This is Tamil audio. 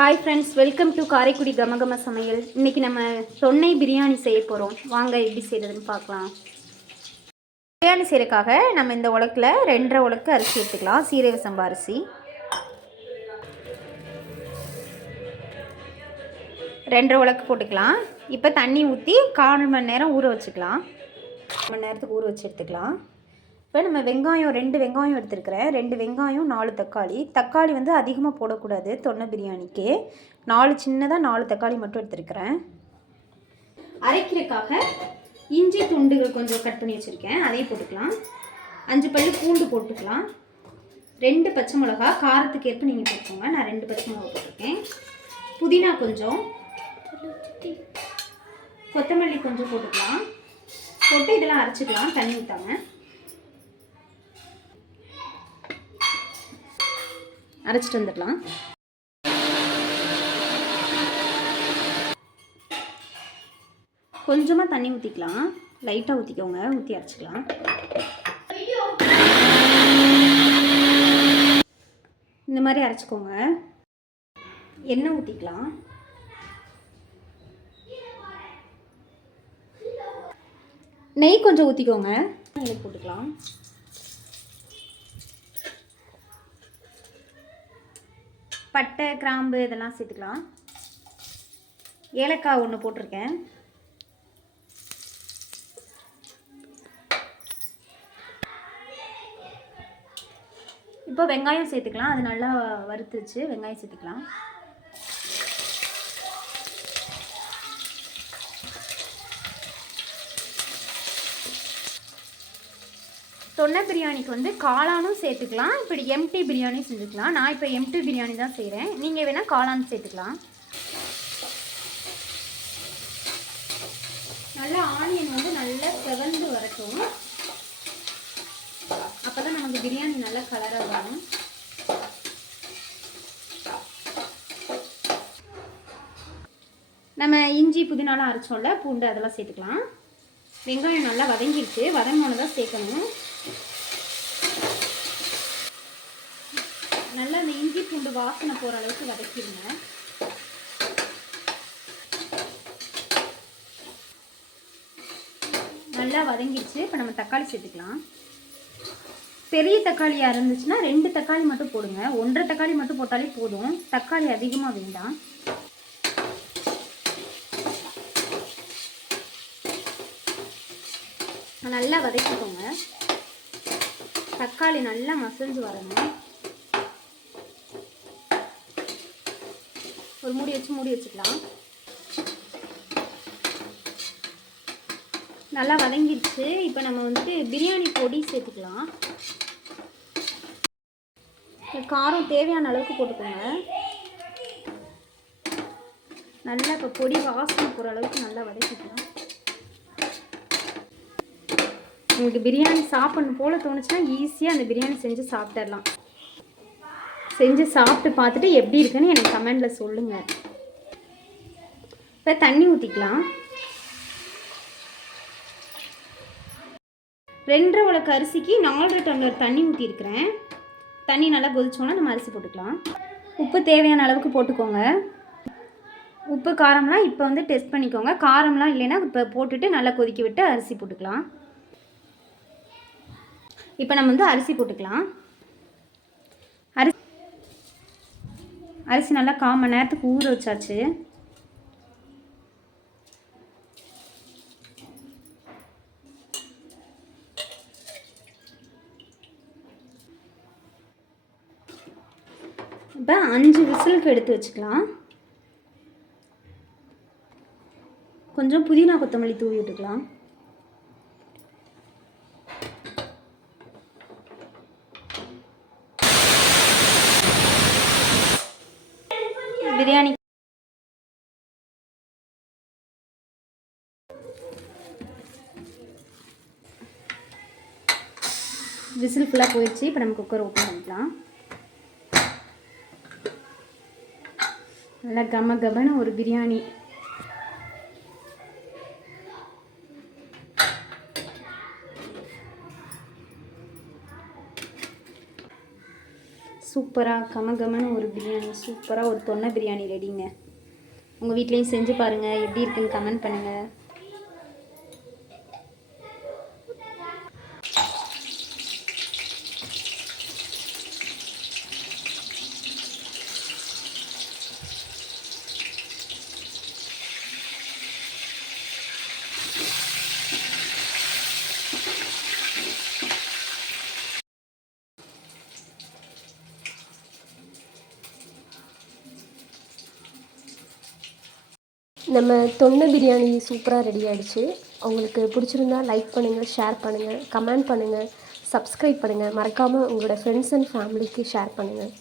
Hi friends, welcome to Karaikudi கமகம சமையல். இன்றைக்கி நம்ம தொன்னை பிரியாணி செய்ய போகிறோம். வாங்க எப்படி செய்கிறதுன்னு பார்க்கலாம். பிரியாணி செய்கிறதுக்காக நம்ம இந்த உலக்கில் 2.5 உலக்கு அரிசி எடுத்துக்கலாம். சீரக சம்பா அரிசி 2.5 உலக்கு போட்டுக்கலாம். இப்போ தண்ணி ஊற்றி 1/4 மணி நேரம் ஊற வச்சுக்கலாம். 1 மணி நேரத்துக்கு ஊற வச்சு எடுத்துக்கலாம். இப்போ நம்ம வெங்காயம் 2 வெங்காயம் எடுத்துருக்கிறேன். 2 வெங்காயம் 4 தக்காளி. தக்காளி வந்து அதிகமாக போடக்கூடாது தொன்னை பிரியாணிக்கு. 4 சின்னதாக 4 தக்காளி மட்டும் எடுத்துருக்கிறேன். அரைக்கிறதுக்காக இஞ்சி துண்டுகள் கொஞ்சம் கட் பண்ணி வச்சுருக்கேன், அதையும் போட்டுக்கலாம். 5 பல்லு பூண்டு போட்டுக்கலாம். 2 பச்சை மிளகா, காரத்துக்கு ஏற்ப நீங்கள் போட்டுக்கோங்க. நான் 2 பச்சை மிளகா போட்டிருக்கேன். புதினா கொஞ்சம், கொத்தமல்லி கொஞ்சம் போட்டுக்கலாம். போட்டு இதெல்லாம் அரைச்சிக்கலாம் தண்ணி ஊற்றாமல். அரைச்சிட்டு வந்துடலாம். கொஞ்சமாக தண்ணி ஊற்றிக்கலாம், லைட்டாக ஊற்றிக்கோங்க, ஊற்றி அரைச்சிக்கலாம். இந்த மாதிரி அரைச்சிக்கோங்க. எண்ணெய் ஊற்றிக்கலாம். நெய் கொஞ்சம் ஊற்றிக்கோங்க, நெய் போட்டுக்கலாம். பட்டை கிராம்பு இதெல்லாம் சேர்த்துக்கலாம். ஏலக்காய் 1 போட்டிருக்கேன். இப்போ வெங்காயம் சேர்த்துக்கலாம். அது நல்லா வறுத்துச்சு. வெங்காயம் சேர்த்துக்கலாம். தொன்னை பிரியாணிக்கு வந்து காளானும் சேர்த்துக்கலாம். இப்படி எம்டி பிரியாணி செஞ்சுக்கலாம். நான் இப்போ எம்டி பிரியாணி தான் செய்கிறேன். நீங்கள் வேணால் காளான் சேர்த்துக்கலாம். நல்லா ஆனியன் வந்து நல்லா செவந்து வரட்டும். அப்போ தான் நமக்கு பிரியாணி நல்லா கலராக வரும். நம்ம இஞ்சி புதினாலாம் அரைச்சோம்ல, பூண்டு அதெல்லாம் சேர்த்துக்கலாம். வெங்காயம் நல்லா வதங்கிடுச்சு. வதங்கினோன்னு தான் சேர்க்கணும். நல்லா அந்த இஞ்சி பூண்டு வாசனை போகிற அளவுக்கு வதக்கிடுங்க. நல்லா வதங்கிடுச்சு. இப்போ நம்ம தக்காளி சேர்த்துக்கலாம். பெரிய தக்காளியாக இருந்துச்சுன்னா 2 தக்காளி மட்டும் போடுங்க. 1.5 தக்காளி மட்டும் போட்டாலே போதும். தக்காளி அதிகமாக வேண்டாம். நல்லா வதக்கிக்கோங்க. தக்காளி நல்லா மசிஞ்சு வரணும். ஒரு மூடி வச்சுக்கலாம். நல்லா வதங்கிடுச்சு. இப்போ நம்ம வந்துட்டு பிரியாணி பொடி சேர்த்துக்கலாம். காரம் தேவையான அளவுக்கு போட்டுக்கோங்க. நல்லா இப்போ பொடி வாசனை போகிற அளவுக்கு நல்லா வதக்கிக்கலாம். உங்களுக்கு பிரியாணி சாப்பிடணும் போல் தோணுச்சுன்னா ஈஸியாக அந்த பிரியாணி செஞ்சு சாப்பிட்டுடலாம். செஞ்சு சாப்பிட்டு பார்த்துட்டு எப்படி இருக்குன்னு எனக்கு கமெண்டில் சொல்லுங்கள். இப்போ தண்ணி ஊற்றிக்கலாம். 2.5 உலக்கு அரிசிக்கு 4 டம்ளர் தண்ணி ஊற்றிருக்கிறேன். தண்ணி நல்லா கொதிச்சோன்னா நம்ம அரிசி போட்டுக்கலாம். உப்பு தேவையான அளவுக்கு போட்டுக்கோங்க. உப்பு காரம்லாம் இப்போ வந்து டெஸ்ட் பண்ணிக்கோங்க. காரம்லாம் இல்லைன்னா இப்போ போட்டுட்டு நல்லா கொதிக்க விட்டு அரிசி போட்டுக்கலாம். இப்போ நம்ம வந்து அரிசி போட்டுக்கலாம். அரிசி நல்லா 1/4 மணி நேரத்துக்கு ஊற வச்சாச்சு. இப்போ 5 விசிலுக்கு எடுத்து வச்சுக்கலாம். கொஞ்சம் புதினா கொத்தமல்லி தூவி விட்டுக்கலாம். பிரியாணி விசில் ஃபுல்லாக போயிடுச்சு. இப்போ நம்ம குக்கர் ஓப்பன் பண்ணிக்கலாம். நல்லா கம கமன்னு ஒரு பிரியாணி. சூப்பராக கமகமன்னு ஒரு பிரியாணி, சூப்பராக ஒரு தொன்னை பிரியாணி ரெடிங்க. உங்கள் வீட்லேயும் செஞ்சு பாருங்கள், எப்படி இருக்குன்னு கமெண்ட் பண்ணுங்கள். நம்ம தொன்னை பிரியாணி சூப்பராக ரெடி ஆகிடுச்சு. உங்களுக்கு பிடிச்சிருந்தா லைக் பண்ணுங்கள், ஷேர் பண்ணுங்கள், கமெண்ட் பண்ணுங்கள், சப்ஸ்கிரைப் பண்ணுங்கள். மறக்காமல் உங்களோட ஃப்ரெண்ட்ஸ் அண்ட் ஃபேமிலிக்கு ஷேர் பண்ணுங்கள்.